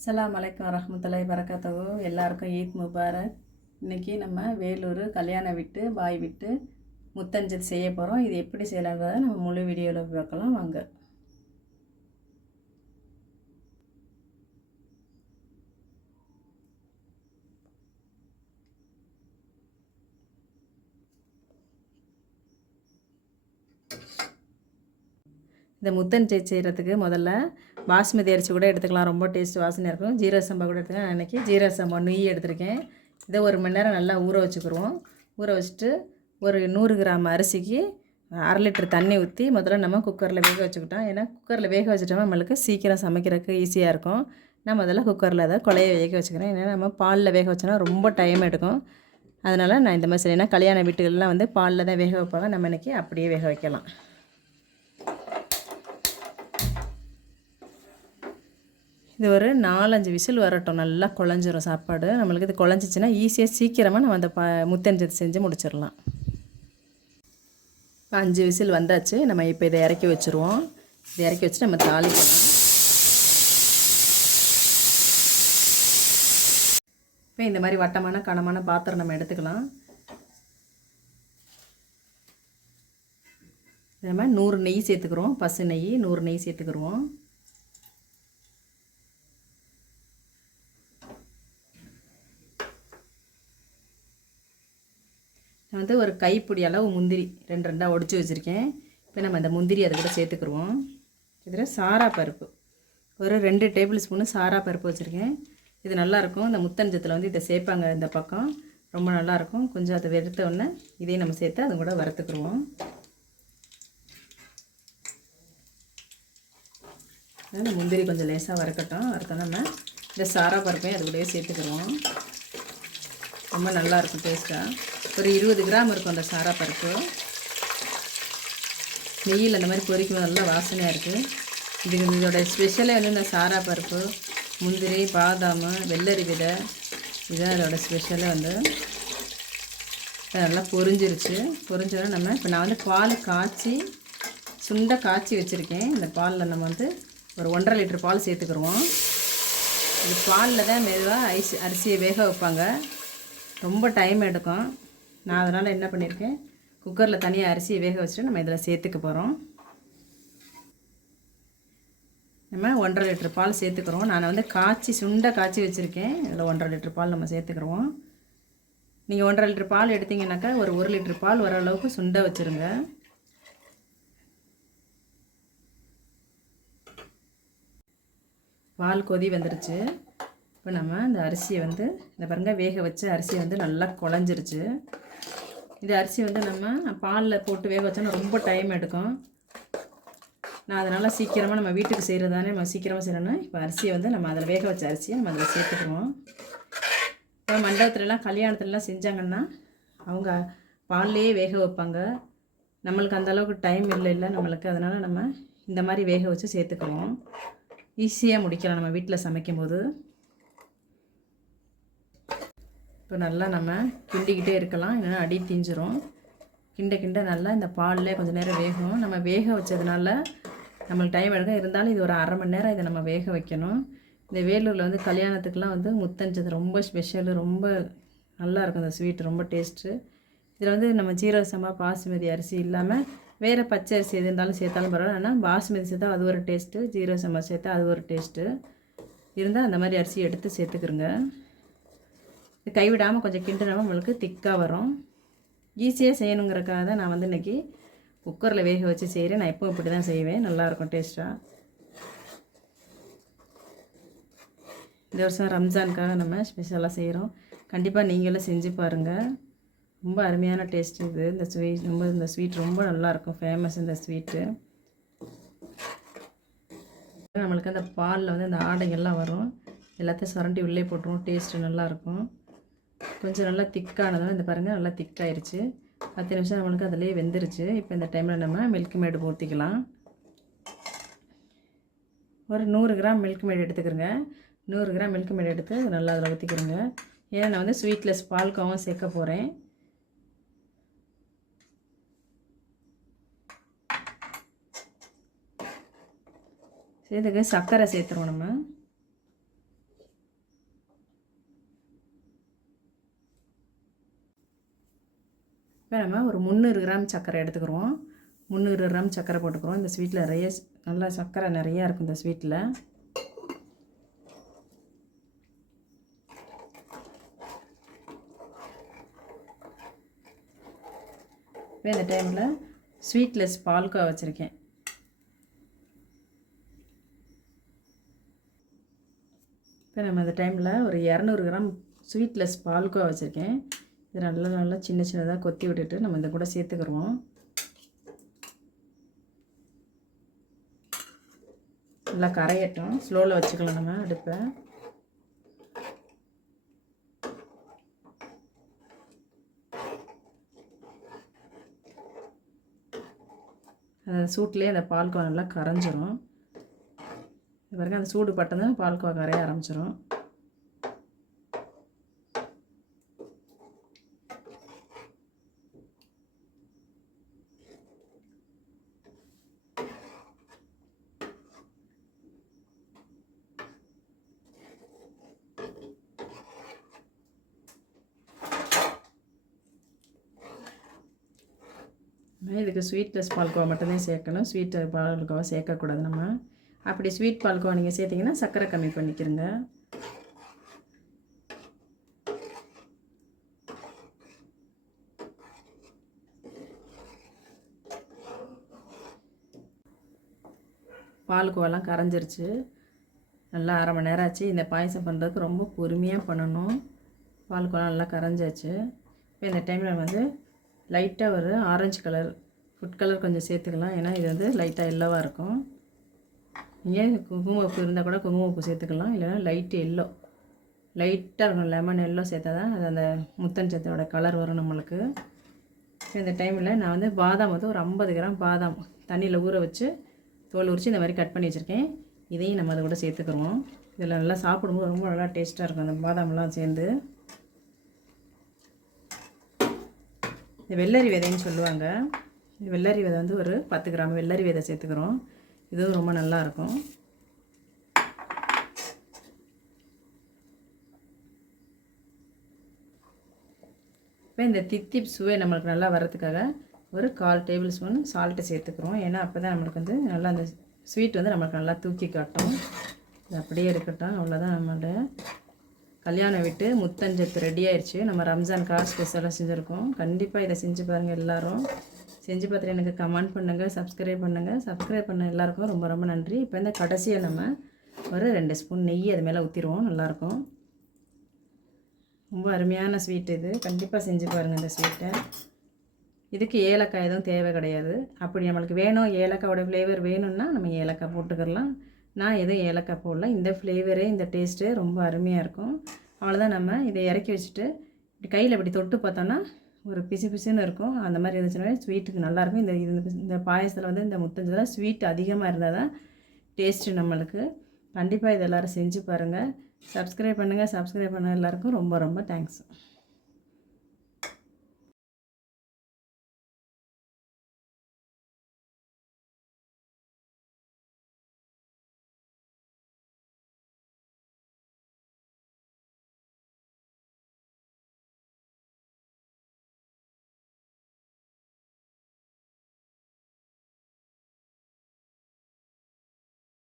அஸ்ஸலாமு அலைக்கும் வரஹ்மத்துல்லாஹி வரகாத்துஹு. எல்லாருக்கும் ஈத் முபாரக். இன்றைக்கி நம்ம வேலூர் கல்யாண வீட்டு பாய் விட்டு முத்தஞ்சல் செய்ய போகிறோம். இது எப்படி செய்யலாங்கிறத நம்ம முழு வீடியோவில் பார்க்கலாம் வாங்க. இந்த முத்தஞ்சை செய்கிறதுக்கு முதல்ல பாஸ்மதி அரிசி கூட எடுத்துக்கலாம், ரொம்ப டேஸ்ட் வாசனையாக இருக்கும். ஜீரக சம்பா கூட எடுத்துக்கலாம். அன்றைக்கி ஜீரக சம்பா நெய் எடுத்துருக்கேன். இதை 1 மணி நேரம் நல்லா ஊற வச்சுக்கிடுவோம். ஊற வச்சுட்டு ஒரு 100 கிராம் அரிசிக்கு 1/2 லிட்டர் தண்ணி ஊற்றி முதல்ல நம்ம குக்கரில் வேக வச்சுக்கிட்டோம். ஏன்னா குக்கரில் வேக வச்சுட்டோம்னா நம்மளுக்கு சீக்கிரம் சமைக்கிறதுக்கு ஈஸியாக இருக்கும். நான் முதல்ல குக்கரில் அதை குழைய வேக வச்சுக்கிறேன். ஏன்னா நம்ம பாலில் வேக வச்சோன்னா ரொம்ப டைம் எடுக்கும். அதனால் நான் இந்த மாதிரி செய்யணும். கல்யாண வீட்டுகள்லாம் வந்து பாலில் தான் வேக வைப்பாங்க. நம்ம இன்றைக்கி அப்படியே வேக வைக்கலாம். இது ஒரு 4-5 விசில் வரட்டும். நல்லா குழஞ்சிரும் சாப்பாடு. நம்மளுக்கு இது குழஞ்சிச்சின்னா ஈஸியாக சீக்கிரமாக நம்ம அந்த முத்தஞ்சது செஞ்சு முடிச்சிடலாம். இப்போ 5 விசில் வந்தாச்சு. நம்ம இப்போ இதை இறக்கி வச்சுருவோம். இதை இறக்கி வச்சுட்டு நம்ம தாளிக்கலாம். இப்போ இந்த மாதிரி வட்டமான கனமான பாத்திரம் நம்ம எடுத்துக்கலாம். நம்ம 100 நெய் சேர்த்துக்கிறோம். பசு நெய் 100 நெய் சேர்த்துக்கிடுவோம். நான் வந்து ஒரு கைப்பிடி அளவு முந்திரி 2 ஒடிச்சு வச்சுருக்கேன். இப்போ நம்ம அந்த முந்திரி அதை கூட சேர்த்துக்குருவோம். இதில் சாரா பருப்பு ஒரு 2 டேபிள் ஸ்பூனு சாரா பருப்பு வச்சுருக்கேன். இது நல்லாயிருக்கும். இந்த முத்தஞ்சத்தில் வந்து இதை சேர்ப்பாங்க. இந்த பக்கம் ரொம்ப நல்லாயிருக்கும். கொஞ்சம் அதை வெறுத்த உடனே இதையும் நம்ம சேர்த்து அது கூட வறுத்துக்குருவோம். இந்த முந்திரி கொஞ்சம் லேசாக வறுக்கட்டும். வறுத்தோன்னா நம்ம இந்த சாரா பருப்பையும் அது கூடவே சேர்த்துக்குருவோம். ரொம்ப நல்லாயிருக்கும் டேஸ்ட்டாக. ஒரு 20 கிராம் இருக்கும் அந்த சாரா பருப்பு. நெய்யில் அந்த மாதிரி பொரிக்கும் நல்லா வாசனையாக இருக்குது. இதோட ஸ்பெஷலே வந்து இந்த சாரா பருப்பு, முந்திரி, பாதாம், வெள்ளரி விதை, இதுதான் அதோட ஸ்பெஷலே. வந்து நல்லா பொரிஞ்சிருச்சு. பொரிஞ்சோடனே நம்ம இப்போ நான் வந்து பால் காய்ச்சி சுண்டை காய்ச்சி வச்சுருக்கேன். இந்த பாலில் நம்ம வந்து ஒரு 1.5 லிட்டர் பால் சேர்த்துக்கிடுவோம். இது பாலில் தான் மெதுவாக அரிசியை வேக வைப்பாங்க. ரொம்ப டைம் எடுக்கும். நான் அதனால் என்ன பண்ணியிருக்கேன், குக்கரில் தனியாக அரிசியை வேக வச்சுட்டு நம்ம இதில் சேர்த்துக்க போகிறோம். நம்ம 1.5 லிட்டர் பால் சேர்த்துக்கிறோம். நான் வந்து சுண்டை காய்ச்சி வச்சுருக்கேன். இதில் 1.5 லிட்டர் பால் நம்ம சேர்த்துக்கிறோம். நீங்கள் 1.5 லிட்டர் பால் எடுத்திங்கனாக்கா ஒரு 1 லிட்டர் பால் வர அளவுக்கு சுண்டை வச்சுருங்க. பால் கொதி வந்துருச்சு. இப்போ நம்ம இந்த அரிசியை வந்து இந்த பாருங்க வேக வச்ச அரிசியை வந்து நல்லா குழஞ்சிருச்சு. இந்த அரிசி வந்து நம்ம பாலில் போட்டு வேக வச்சோன்னா ரொம்ப டைம் எடுக்கும். நான் அதனால் சீக்கிரமாக நம்ம வீட்டுக்கு செய்கிறதானே நம்ம சீக்கிரமாக செய்யணும்னா இப்போ அரிசியை வந்து நம்ம அதில் வேக வச்ச அரிசியை நம்ம அதில் சேர்த்துக்குவோம். இப்போ மண்டபத்துலலாம் கல்யாணத்துலலாம் செஞ்சாங்கன்னா அவங்க பால்லையே வேக வைப்பாங்க. நம்மளுக்கு அந்தளவுக்கு டைம் இல்லை நம்மளுக்கு. அதனால் நம்ம இந்த மாதிரி வேக வச்சு சேர்த்துக்குவோம். ஈஸியாக முடிக்கலாம் நம்ம வீட்டில் சமைக்கும்போது. இப்போ நல்லா நம்ம கிண்டிக்கிட்டே இருக்கலாம், இல்லைன்னா அடி தீஞ்சிரும். கிண்ட நல்லா இந்த பாலில் கொஞ்சம் நேரம் வேகும். நம்ம வேக வச்சதுனால நம்மளுக்கு டைம் எடுக்கும். இருந்தாலும் இது ஒரு 1/2 மணி நேரம் இதை நம்ம வேக வைக்கணும். இந்த வேலூரில் வந்து கல்யாணத்துக்கெலாம் வந்து முத்தஞ்சது ரொம்ப ஸ்பெஷல். ரொம்ப நல்லாயிருக்கும் இந்த ஸ்வீட், ரொம்ப டேஸ்ட்டு. இதில் வந்து நம்ம ஜீரக சம்பா பாசுமதி அரிசி இல்லாமல் வேறு பச்சை அரிசி எது இருந்தாலும் சேர்த்தாலும் பரவாயில்ல. ஆனால் பாசுமதி சேர்த்தா அது ஒரு டேஸ்ட்டு, ஜீரக சம்பா சேர்த்தா அது ஒரு டேஸ்ட்டு. இருந்தால் அந்த மாதிரி அரிசி எடுத்து சேர்த்துக்குருங்க. கைவிடாமல் கொஞ்சம் கிண்டினாமல் நம்மளுக்கு திக்காக வரும். ஈஸியாக செய்யணுங்கிறக்காக தான் நான் வந்து இன்றைக்கி குக்கரில் வேக வச்சு செய்கிறேன். நான் எப்போ இப்படி தான் செய்வேன். நல்லாயிருக்கும் டேஸ்ட்டாக. இந்த வருஷம் ரம்ஜானுக்காக நம்ம ஸ்பெஷலாக செய்கிறோம். கண்டிப்பாக நீங்களும் செஞ்சு பாருங்கள். ரொம்ப அருமையான டேஸ்ட் இது. இந்த ஸ்வீட் ரொம்ப நல்லாயிருக்கும். ஃபேமஸ் இந்த ஸ்வீட்டு. நம்மளுக்கு அந்த பாலில் வந்து அந்த ஆடைகள்லாம் வரும். எல்லாத்தையும் சுரண்டி உள்ளே போட்டுருவோம். டேஸ்ட்டு நல்லாயிருக்கும். கொஞ்சம் நல்லா திக்கானதும் இந்த பாருங்கள் நல்லா திக்காயிருச்சு. 10 நிமிஷம் நம்மளுக்கு அதிலே வெந்துருச்சு. இப்போ இந்த டைமில் நம்ம மில்க் மேடு ஊற்றிக்கலாம். ஒரு 100 கிராம் மில்க் மேடு எடுத்துக்கிறோங்க. 100 கிராம் மில்க் மேடு எடுத்து நல்லா அதில் ஊற்றிக்கிறோங்க. ஏன்னா நான் வந்து ஸ்வீட்லெஸ் பால்காவும் சேர்க்க போகிறேன். இதுக்கு சர்க்கரை சேர்த்துருவோம். நம்ம இப்போ நம்ம ஒரு 300 கிராம் சர்க்கரை எடுத்துக்கிறோம். 300 கிராம் சர்க்கரை போட்டுக்கிறோம். இந்த ஸ்வீட்டில் நிறைய நல்லா சர்க்கரை நிறையா இருக்கும் இந்த ஸ்வீட்டில். இப்போ இந்த டைமில் ஸ்வீட்லெஸ் பால்கோவா வச்சுருக்கேன். இப்போ நம்ம இந்த டைமில் ஒரு 200 கிராம் ஸ்வீட்லெஸ் பால்கோவா வச்சுருக்கேன். இது நல்லா சின்ன சின்னதாக கொத்தி விட்டுட்டு நம்ம இந்த கூட சேர்த்துக்கிறோம். நல்லா கரையட்டும். ஸ்லோவில் வச்சுக்கலாம் நம்ம அடுப்பை. அந்த சூட்லேயே அந்த பால்கோவா நல்லா கரைஞ்சிரும். இது வரைக்கும் அந்த சூடு பட்டதும் பால்கோவா கரைய ஆரம்பிச்சிடும். இதுக்கு ஸ்வீட்லெஸ் பால்கோவா மட்டும்தான் சேர்க்கணும். ஸ்வீட் பால்கோவா சேர்க்கக்கூடாது நம்ம. அப்படி ஸ்வீட் பால்கோவா நீங்கள் சேர்த்திங்கன்னா சர்க்கரை கம்மி பண்ணிக்கிறங்க. பால்கோவாலாம் கரைஞ்சிருச்சு. நல்லா 1/2 மணி நேரம் ஆச்சு. இந்த பாயசம் பண்ணுறதுக்கு ரொம்ப பொறுமையாக பண்ணணும். பால்கோவா நல்லா கரைஞ்சாச்சு. இப்போ இந்த டைமில் வந்து லைட்டாக ஒரு ஆரஞ்சு கலர் ஃபுட் கலர் கொஞ்சம் சேர்த்துக்கலாம். ஏன்னா இது வந்து லைட்டாக எல்லோவாக இருக்கும். நீங்கள் குங்குமப்பூ இருந்தால் கூட குங்குமப்பூ சேர்த்துக்கலாம். இல்லைனா லைட் எல்லோ லைட்டாக இருக்கும். லெமன் எல்லோ சேர்த்தா தான் அது அந்த முத்தஞ்சத்தோட கலர் வரும் நம்மளுக்கு. இந்த டைமில் நான் வந்து பாதாம் வந்து ஒரு 50 கிராம் பாதாம் தண்ணியில் ஊற வச்சு தோல் உரித்து இந்த மாதிரி கட் பண்ணி வச்சுருக்கேன். இதையும் நம்ம அதை கூட சேர்த்துக்கிறோம். இதில் நல்லா சாப்பிடும்போது ரொம்ப நல்லா டேஸ்ட்டாக இருக்கும் அந்த பாதாம்லாம் சேர்ந்து. இந்த வெள்ளரி விதைன்னு சொல்லுவாங்க. வெள்ளரி விதை வந்து ஒரு 10 கிராம் வெள்ளரி விதை சேர்த்துக்கிறோம். இதுவும் ரொம்ப நல்லாயிருக்கும். இப்போ இந்த தித்திப் சுவை நம்மளுக்கு நல்லா வர்றதுக்காக ஒரு 1/4 டேபிள் ஸ்பூன் சால்ட்டு சேர்த்துக்கிறோம். ஏன்னா அப்போ தான் நம்மளுக்கு வந்து நல்லா அந்த ஸ்வீட் வந்து நம்மளுக்கு நல்லா தூக்கி காட்டும். இது அப்படியே இருக்கட்டும். அவ்வளோதான். நம்மளோட கல்யாணம் விட்டு முத்தஞ்சத்து ரெடி ஆயிடுச்சு. நம்ம ரம்ஜானுக்காக ஸ்பெஷலாக செஞ்சுருக்கோம். கண்டிப்பாக இதை செஞ்சு பாருங்கள் எல்லோரும். செஞ்சு பார்த்துட்டு எனக்கு கமெண்ட் பண்ணுங்கள், சப்ஸ்கிரைப் பண்ணுங்கள். சப்ஸ்கிரைப் பண்ண எல்லாருக்கும் ரொம்ப ரொம்ப நன்றி. இப்போ இந்த கடைசியை நம்ம ஒரு 2 ஸ்பூன் நெய் அது மேலே ஊற்றிடுவோம். நல்லாயிருக்கும். ரொம்ப அருமையான ஸ்வீட் இது. கண்டிப்பாக செஞ்சு பாருங்கள் இந்த ஸ்வீட்டை. இதுக்கு ஏலக்காய் எதுவும் தேவை கிடையாது. அப்படி நம்மளுக்கு வேணும் ஏலக்காயோட ஃப்ளேவர் வேணும்னா நம்ம ஏலக்காய் போட்டுக்கலாம். நான் எதுவும் ஏலக்காய் போடல. இந்த ஃப்ளேவரே இந்த டேஸ்ட்டு ரொம்ப அருமையாக இருக்கும். அவ்வளோதான். நம்ம இதை இறக்கி வச்சுட்டு இப்படி கையில் இப்படி தொட்டு பார்த்தோன்னா ஒரு பிசு பிசுன்னு இருக்கும். அந்த மாதிரி இருந்துச்சுன்னா ஸ்வீட்டுக்கு நல்லாயிருக்கும். இந்த பாயசத்தில் வந்து இந்த முத்தஞ்சதில் ஸ்வீட் அதிகமாக இருந்தால் தான் டேஸ்ட்டு நம்மளுக்கு. கண்டிப்பாக இது எல்லோரும் செஞ்சு பாருங்கள். சப்ஸ்கிரைப் பண்ணுங்கள். சப்ஸ்கிரைப் பண்ண எல்லாருக்கும் ரொம்ப ரொம்ப தேங்க்ஸ்.